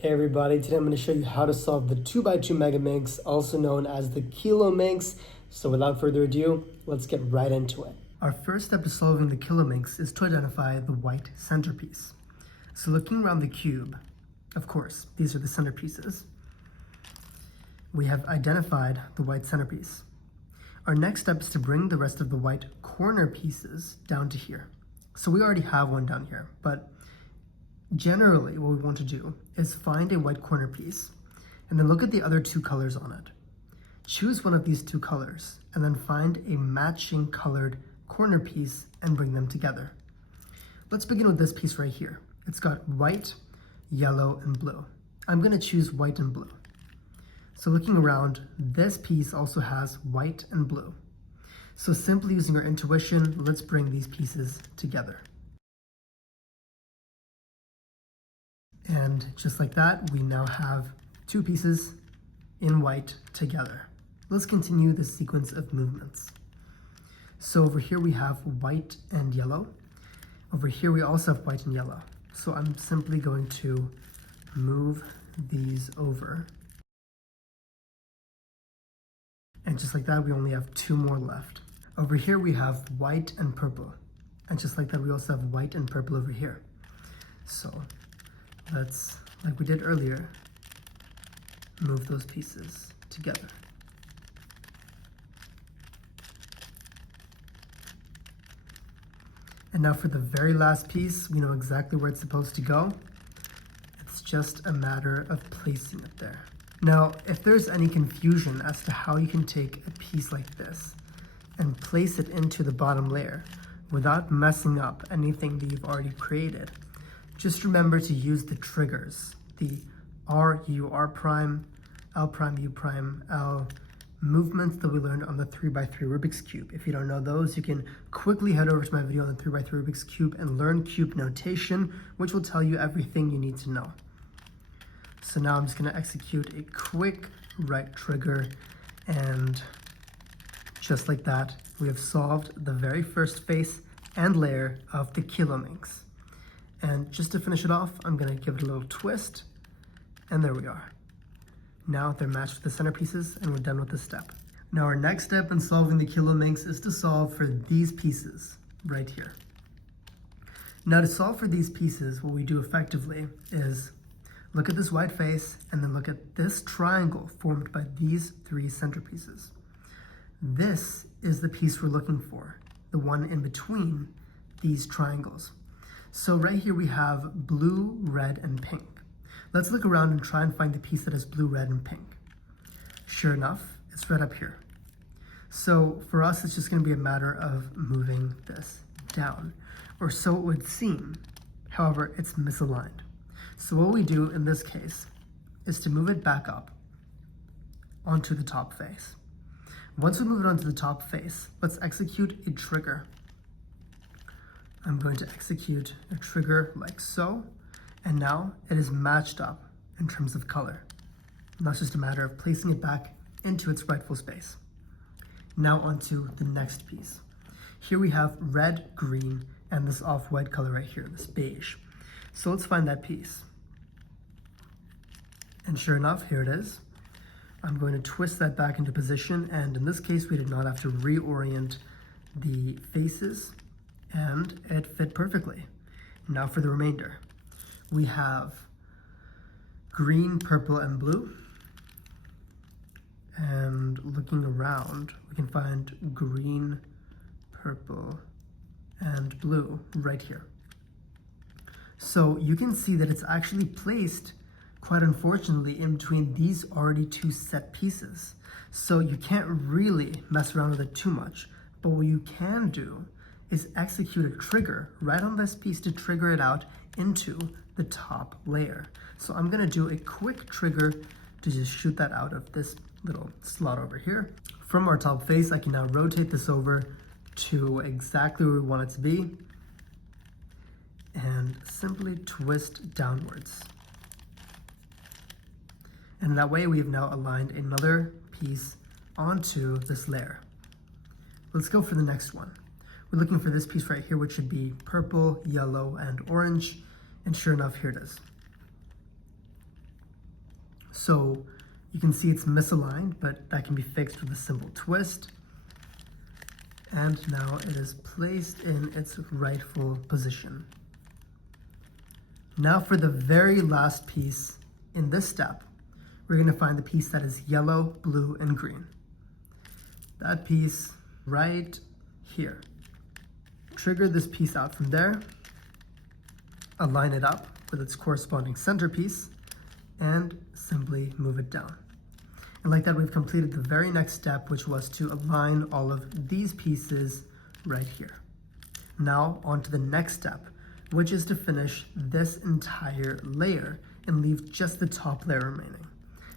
Hey everybody, today I'm going to show you how to solve the 2x2 Megaminx, also known as the Kilominx. So without further ado, let's get right into it. Our first step to solving the Kilominx is to identify the white centerpiece. So looking around the cube, of course, these are the centerpieces. We have identified the white centerpiece. Our next step is to bring the rest of the white corner pieces down to here. So we already have one down here, but generally, what we want to do is find a white corner piece and then look at the other two colors on it. Choose one of these two colors and then find a matching colored corner piece and bring them together. Let's begin with this piece right here. It's got white, yellow, and blue. I'm going to choose white and blue. So looking around, this piece also has white and blue. So simply using our intuition, let's bring these pieces together. And just like that, we now have two pieces in white together. Let's continue the sequence of movements. So over here we have white and yellow. Over here we also have white and yellow. So I'm simply going to move these over. And just like that, we only have two more left. Over here we have white and purple. And just like that, we also have white and purple over here. So let's, like we did earlier, move those pieces together. And now for the very last piece, we know exactly where it's supposed to go. It's just a matter of placing it there. Now, if there's any confusion as to how you can take a piece like this and place it into the bottom layer without messing up anything that you've already created, just remember to use the triggers, the R, U, R prime, L prime, U prime, L movements that we learned on the 3x3 Rubik's Cube. If you don't know those, you can quickly head over to my video on the 3x3 Rubik's Cube and learn cube notation, which will tell you everything you need to know. So now I'm just going to execute a quick right trigger, and just like that, we have solved the very first face and layer of the Kilominx. And just to finish it off, I'm going to give it a little twist, and there we are. Now they're matched with the centerpieces, and we're done with this step. Now our next step in solving the Kilominx is to solve for these pieces right here. Now to solve for these pieces, what we do effectively is look at this white face, and then look at this triangle formed by these three centerpieces. This is the piece we're looking for, the one in between these triangles. So right here we have blue, red, and pink. Let's look around and try and find the piece that has blue, red, and pink. Sure enough, it's right up here. So for us, it's just going to be a matter of moving this down, or so it would seem. However, it's misaligned. So what we do in this case is to move it back up onto the top face. Once we move it onto the top face, let's execute a trigger. I'm going to execute a trigger like so, and now it is matched up in terms of color. Now it's just a matter of placing it back into its rightful space. Now onto the next piece. Here we have red, green, and this off-white color right here, this beige. So let's find that piece. And sure enough, here it is. I'm going to twist that back into position, and in this case, we did not have to reorient the faces, and it fit perfectly. Now for the remainder. We have green, purple, and blue. And looking around, we can find green, purple, and blue right here. So you can see that it's actually placed, quite unfortunately, in between these already two set pieces. So you can't really mess around with it too much. But what you can do is execute a trigger right on this piece to trigger it out into the top layer. So I'm going to do a quick trigger to just shoot that out of this little slot over here. From our top face, I can now rotate this over to exactly where we want it to be and simply twist downwards. And that way we've now aligned another piece onto this layer. Let's go for the next one. We're looking for this piece right here, which should be purple, yellow, and orange. And sure enough, here it is. So you can see it's misaligned, but that can be fixed with a simple twist. And now it is placed in its rightful position. Now for the very last piece in this step, we're going to find the piece that is yellow, blue, and green. That piece right here. Trigger this piece out from there, align it up with its corresponding centerpiece, and simply move it down. And like that, we've completed the very next step, which was to align all of these pieces right here. Now on to the next step, which is to finish this entire layer and leave just the top layer remaining.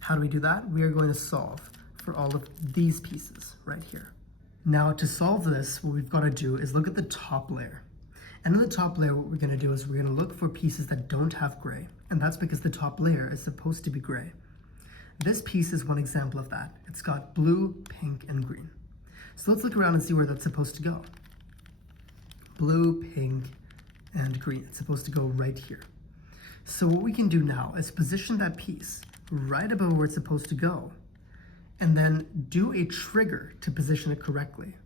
How do we do that? We are going to solve for all of these pieces right here. Now to solve this, what we've got to do is look at the top layer. And in the top layer, what we're going to do is we're going to look for pieces that don't have gray. And that's because the top layer is supposed to be gray. This piece is one example of that. It's got blue, pink, and green. So let's look around and see where that's supposed to go. Blue, pink, and green. It's supposed to go right here. So what we can do now is position that piece right above where it's supposed to go, and then do a trigger to position it correctly.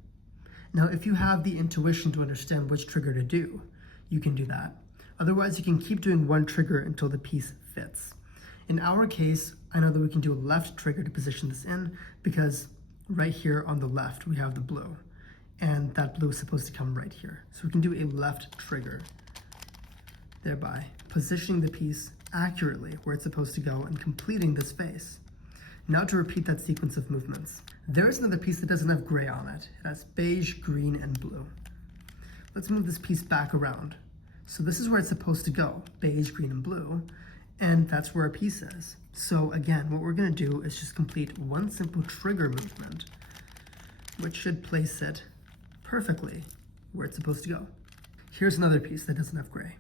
Now, if you have the intuition to understand which trigger to do, you can do that. Otherwise, you can keep doing one trigger until the piece fits. In our case, I know that we can do a left trigger to position this in, because right here on the left, we have the blue, and that blue is supposed to come right here. So we can do a left trigger, thereby positioning the piece accurately where it's supposed to go and completing this face. Now to repeat that sequence of movements. There is another piece that doesn't have gray on it. It has beige, green, and blue. Let's move this piece back around. So this is where it's supposed to go, beige, green, and blue, and that's where our piece is. So again, what we're gonna do is just complete one simple trigger movement, which should place it perfectly where it's supposed to go. Here's another piece that doesn't have gray.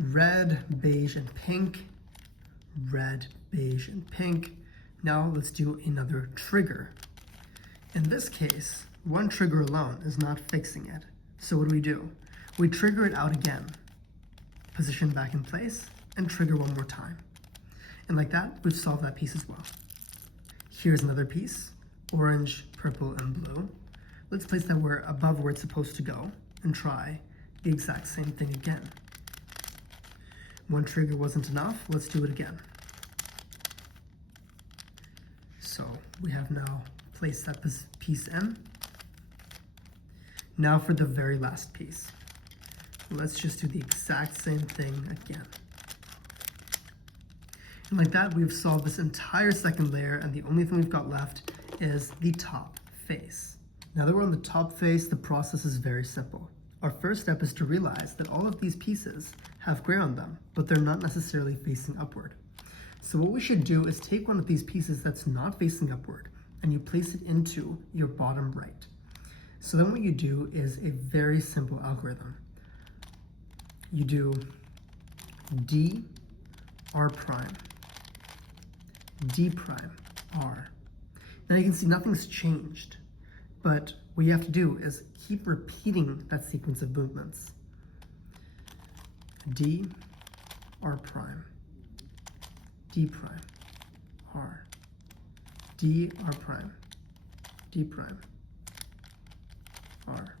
Red, beige, and pink. Red, beige, and pink. Now let's do another trigger. In this case, one trigger alone is not fixing it. So what do? We trigger it out again, position back in place, and trigger one more time. And like that, we've solved that piece as well. Here's another piece, orange, purple, and blue. Let's place that where above where it's supposed to go and try the exact same thing again. One trigger wasn't enough, let's do it again. So we have now placed that piece in. Now for the very last piece. Let's just do the exact same thing again. And like that, we've solved this entire second layer, and the only thing we've got left is the top face. Now that we're on the top face, the process is very simple. Our first step is to realize that all of these pieces have gray on them, but they're not necessarily facing upward. So what we should do is take one of these pieces that's not facing upward, and you place it into your bottom right. So then what you do is a very simple algorithm. You do D, R prime, D prime, R. Now you can see nothing's changed, but what you have to do is keep repeating that sequence of movements. D, R prime, D prime, R, D, R prime, D prime, R.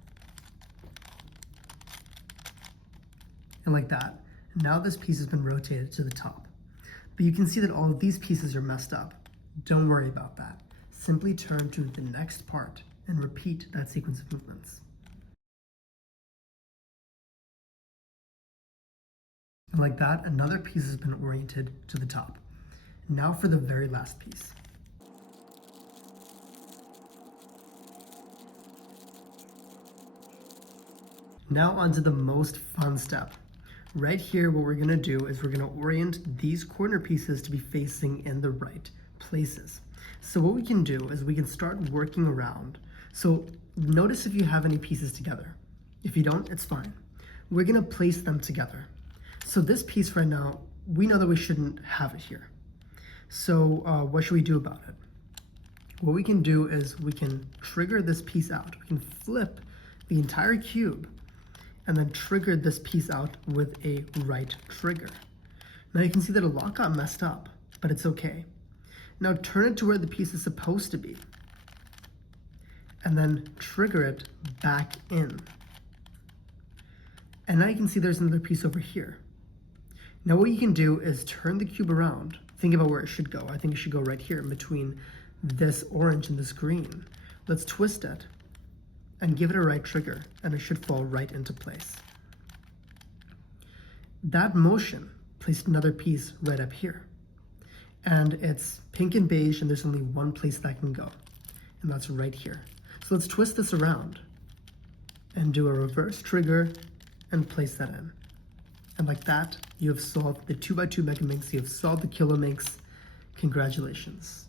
And like that. Now this piece has been rotated to the top. But you can see that all of these pieces are messed up. Don't worry about that. Simply turn to the next part and repeat that sequence of movements. And like that, another piece has been oriented to the top. Now for the very last piece. Now onto the most fun step. Right here, what we're gonna do is we're gonna orient these corner pieces to be facing in the right places. So what we can do is we can start working around. So notice if you have any pieces together. If you don't, it's fine. We're gonna place them together. So this piece right now, we know that we shouldn't have it here. So what should we do about it? What we can do is we can trigger this piece out. We can flip the entire cube and then trigger this piece out with a right trigger. Now you can see that a lot got messed up, but it's okay. Now turn it to where the piece is supposed to be, and then trigger it back in. And now you can see there's another piece over here. Now what you can do is turn the cube around. Think about where it should go. I think it should go right here in between this orange and this green. Let's twist it and give it a right trigger, and it should fall right into place. That motion placed another piece right up here. And it's pink and beige, and there's only one place that can go, and that's right here. So let's twist this around and do a reverse trigger and place that in. And like that, you have solved the 2x2 Megaminx, you have solved the Kilominx. Congratulations.